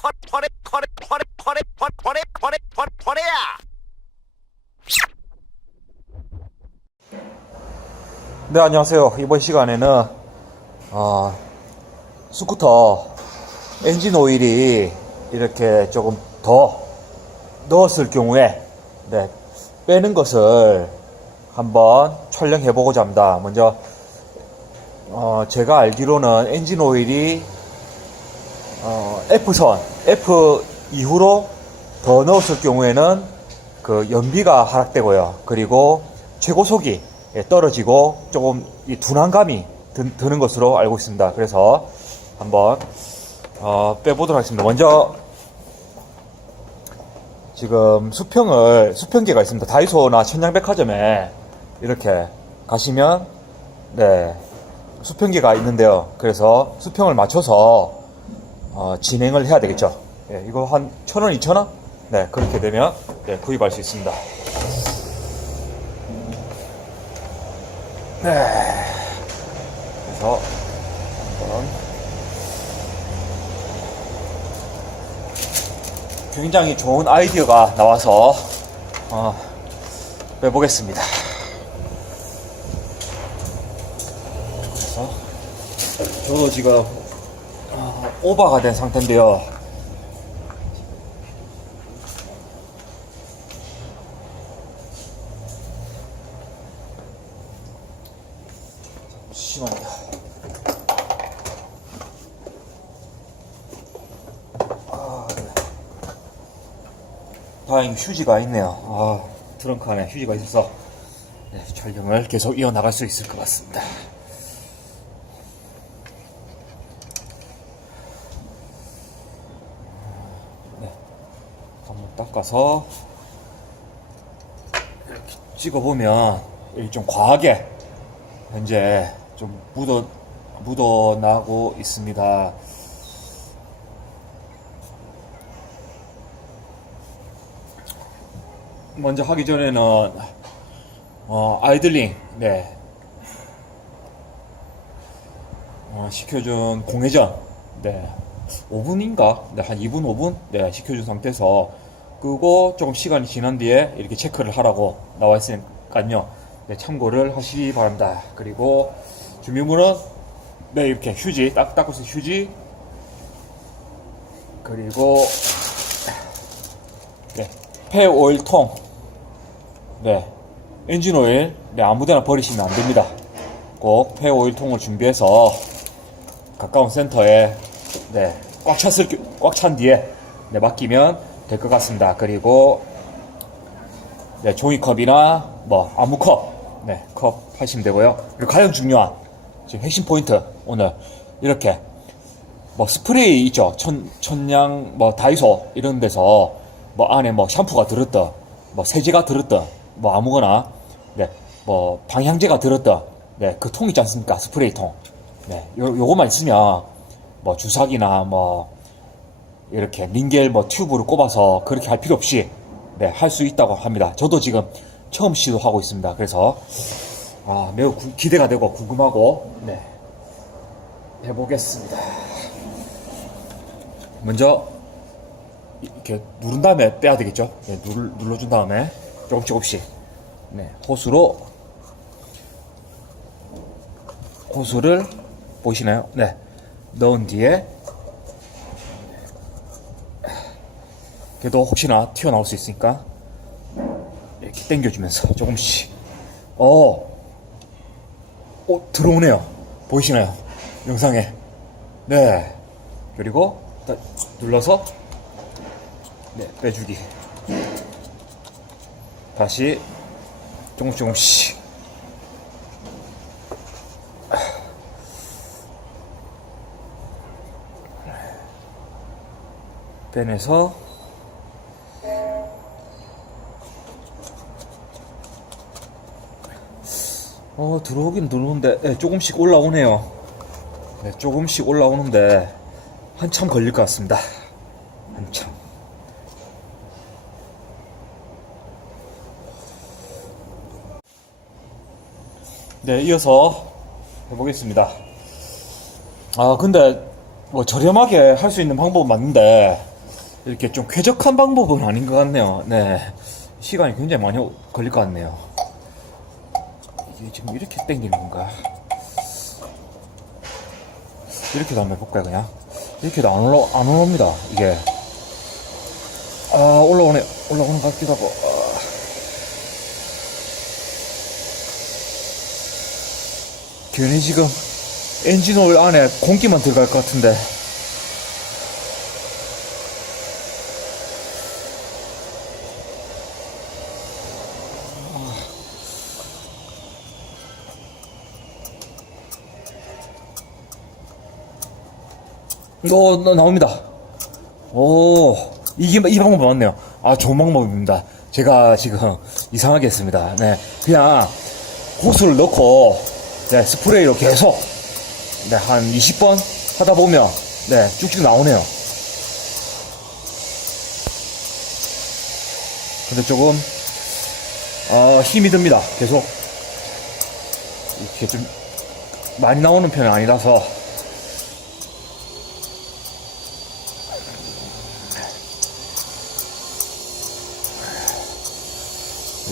커 커레 커레 커레 커레 커레 커레 커레 커레 커레야 네, 안녕하세요. 이번 시간에는, 어, 스쿠터 엔진 오일이 이렇게 조금 더 넣었을 경우에, 네, 빼는 것을 한번 촬영해 보고자 합니다. 먼저, 어, 제가 알기로는 엔진 오일이, 어, F선, F 이후로 더 넣었을 경우에는 그 연비가 하락되고요. 그리고 최고속이 예, 떨어지고 조금 이 둔한감이 드, 드는 것으로 알고 있습니다. 그래서 한번 어, 빼보도록 하겠습니다. 먼저 지금 수평을 수평기가 있습니다. 다이소나 천양백화점에 이렇게 가시면 네 수평기가 있는데요. 그래서 수평을 맞춰서 어, 진행을 해야 되겠죠. 예, 이거 한 천 원, 이천 원? 네, 그렇게 되면 네, 구입할 수 있습니다. 네. 그래서 한번 굉장히 좋은 아이디어가 나와서 어, 빼보겠습니다. 그래서 저도 지금 어, 오버가 된 상태인데요. 잠시만요. 아, 네. 다행히 휴지가 있네요. 아, 트렁크 안에 휴지가 있어서 네, 촬영을 계속 이어나갈 수 있을 것 같습니다. 네, 닦아서 이렇게 찍어보면 이게 좀 과하게 현재 좀 묻어 묻어나고 있습니다. 먼저 하기 전에는 어, 아이들링 네. 어, 시켜준 공회전 네. 5분인가? 네, 한 2분 5분? 네 시켜준 상태에서 끄고 조금 시간이 지난 뒤에 이렇게 체크를 하라고 나와 있으니까요. 네, 참고를 하시기 바랍니다. 그리고 준비물은 네 이렇게 휴지 딱 닦고 있는 휴지. 그리고 네 폐오일통. 네 엔진 오일 네 아무데나 버리시면 안 됩니다. 꼭 폐오일통을 준비해서 가까운 센터에 네, 꽉 찼을 꽉 찬 뒤에 네, 맡기면 될 것 같습니다. 그리고 네, 종이컵이나 뭐 아무 컵, 네, 컵 하시면 되고요. 그리고 가장 중요한 지금 핵심 포인트 오늘 이렇게 뭐 스프레이 있죠. 천 천냥 뭐 다이소 이런 데서 뭐 안에 뭐 샴푸가 들었다, 뭐 세제가 들었다, 뭐 아무거나 네, 뭐 방향제가 들었다, 네, 그 통 있지 않습니까? 스프레이 통. 네, 요, 요거만 있으면 뭐 주사기나 뭐 이렇게 링겔 뭐 튜브를 꼽아서 그렇게 할 필요 없이 네, 할 수 있다고 합니다. 저도 지금 처음 시도하고 있습니다. 그래서 아, 매우 구- 기대가 되고 궁금하고 네, 해보겠습니다. 먼저 이렇게 누른 다음에 빼야 되겠죠? 네, 눌, 눌러준 다음에 조금 조금씩 네, 호수로 호수를 보이시나요? 네. 넣은 뒤에 그래도 혹시나 튀어나올 수 있으니까 이렇게 당겨주면서 조금씩 어, 어 들어오네요. 보이시나요? 영상에 네. 그리고 딱 눌러서 네 빼주기 다시 조금 조금씩 빼내서 어 들어오긴 들어오는데 네, 조금씩 올라오네요 네, 조금씩 올라오는데 한참 걸릴 것 같습니다 한참 네 이어서 해보겠습니다 아 근데 뭐 저렴하게 할 수 있는 방법은 맞는데 이렇게 좀 쾌적한 방법은 아닌 것 같네요. 네. 시간이 굉장히 많이 걸릴 것 같네요. 이게 지금 이렇게 당기는 건가? 이렇게도 한번 해볼까요, 그냥? 이렇게도 안 올라, 안 올라옵니다, 이게. 아, 올라오네. 올라오는 것 같기도 하고. 아. 괜히 지금 엔진 오일 안에 공기만 들어갈 것 같은데. 어, 나, 나옵니다. 오, 이게, 이 방법 맞네요. 아, 좋은 방법입니다. 제가 지금 이상하게 했습니다. 네. 그냥 호수를 넣고, 네, 스프레이로 계속, 네, 한 20번 하다 보면, 네, 쭉쭉 나오네요. 근데 조금, 어, 힘이 듭니다. 계속. 이렇게 좀 많이 나오는 편은 아니라서,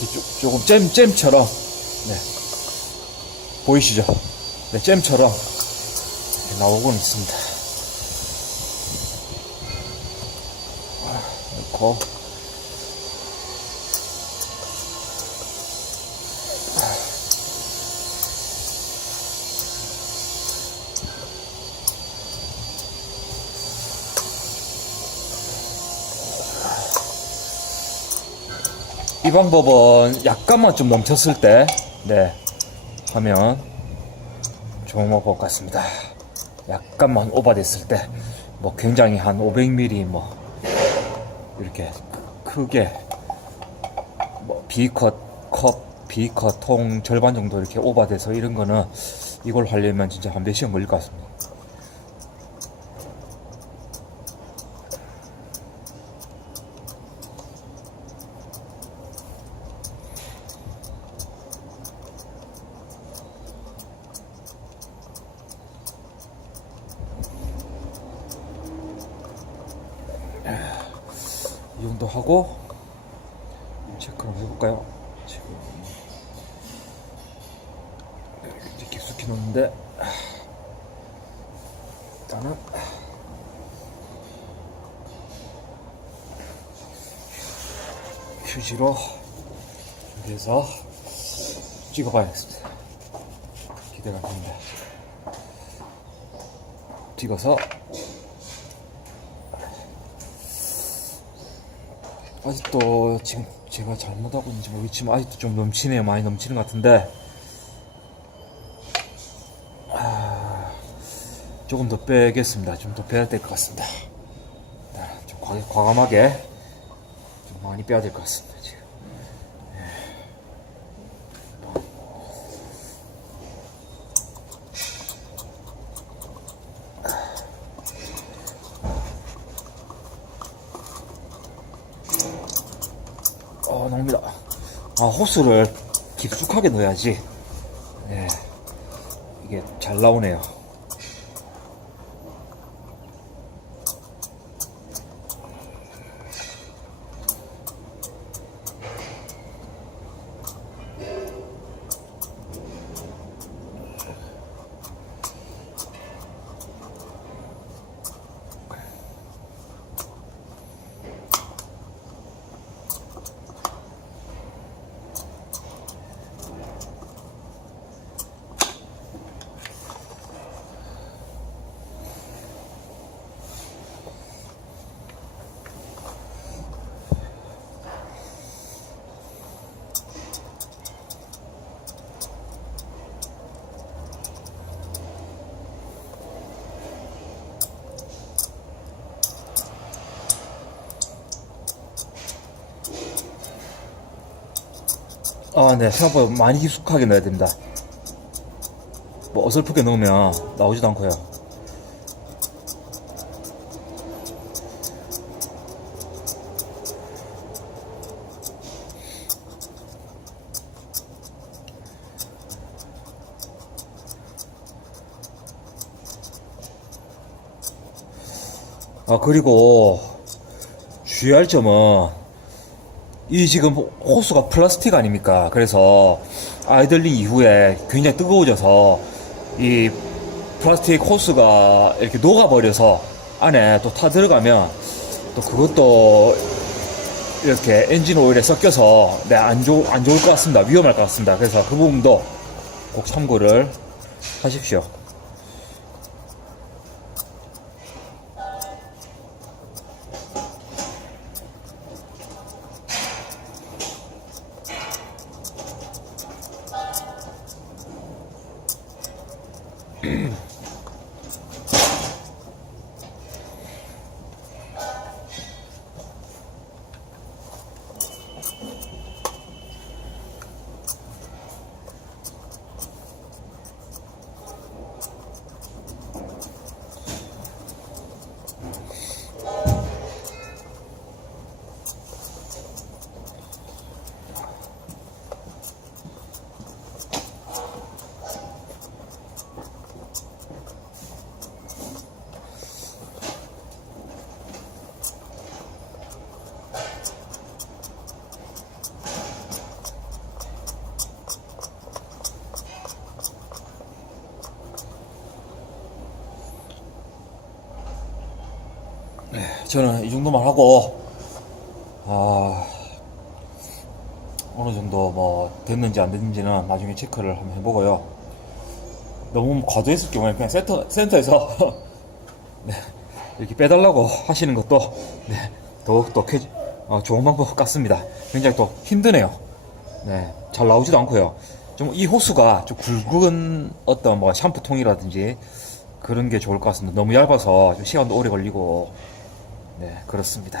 이렇게 조, 조금 잼, 잼처럼, 네. 보이시죠? 네, 잼처럼 나오고는 있습니다. 아, 넣고, 이 방법은 약간만 좀 멈췄을 때, 네, 하면 좋은 방법 같습니다. 약간만 오버됐을 때, 뭐 굉장히 한 500ml 뭐, 이렇게 크게, 뭐 B컷, 컵, B컷 통 절반 정도 이렇게 오버돼서 이런 거는 이걸 하려면 진짜 한 몇 시간 걸릴 것 같습니다. 정도 하고 체크 한번 해볼까요? 지금 네, 이렇게 깊숙이 놓는데 일단은 휴지로 준비해서 찍어봐야겠습니다. 기대가 됩니다. 찍어서 아직도 지금 제가 잘못하고 있는지 모르겠지만 아직도 좀 넘치네요. 많이 넘치는 것 같은데. 아, 조금 더 빼겠습니다. 좀 더 빼야 될 것 같습니다. 네, 좀 과, 과감하게 좀 많이 빼야 될 것 같습니다 나옵니다. 아 호스를 깊숙하게 넣어야지. 네 이게 잘 나오네요 아, 네. 생각보다 많이 깊숙하게 넣어야 됩니다. 뭐 어설프게 넣으면 나오지도 않고요. 아, 그리고 주의할 점은 이 지금 호스가 플라스틱 아닙니까? 그래서 아이들링 이후에 굉장히 뜨거워져서 이 플라스틱 호스가 이렇게 녹아버려서 안에 또 타 들어가면 또 그것도 이렇게 엔진 오일에 섞여서 네, 안, 좋, 안 좋을 것 같습니다. 위험할 것 같습니다. 그래서 그 부분도 꼭 참고를 하십시오. 저는 이 정도만 하고 아 어느 정도 뭐 됐는지 안 됐는지는 나중에 체크를 한번 해보고요. 너무 과도했을 경우에 그냥 센터 센터에서 네, 이렇게 빼달라고 하시는 것도 네, 더욱더 쾌, 어, 좋은 방법 같습니다. 굉장히 또 힘드네요. 네, 잘 나오지도 않고요. 좀 이 호수가 좀 굵은 어떤 뭐 샴푸통이라든지 그런 게 좋을 것 같습니다. 너무 얇아서 좀 시간도 오래 걸리고 네, 그렇습니다.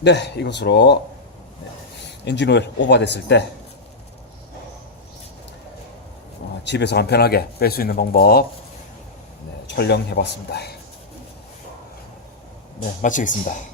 네, 이것으로 네, 엔진오일 오버됐을 때 어, 집에서 간편하게 뺄 수 있는 방법 네, 촬영해봤습니다. 네, 마치겠습니다.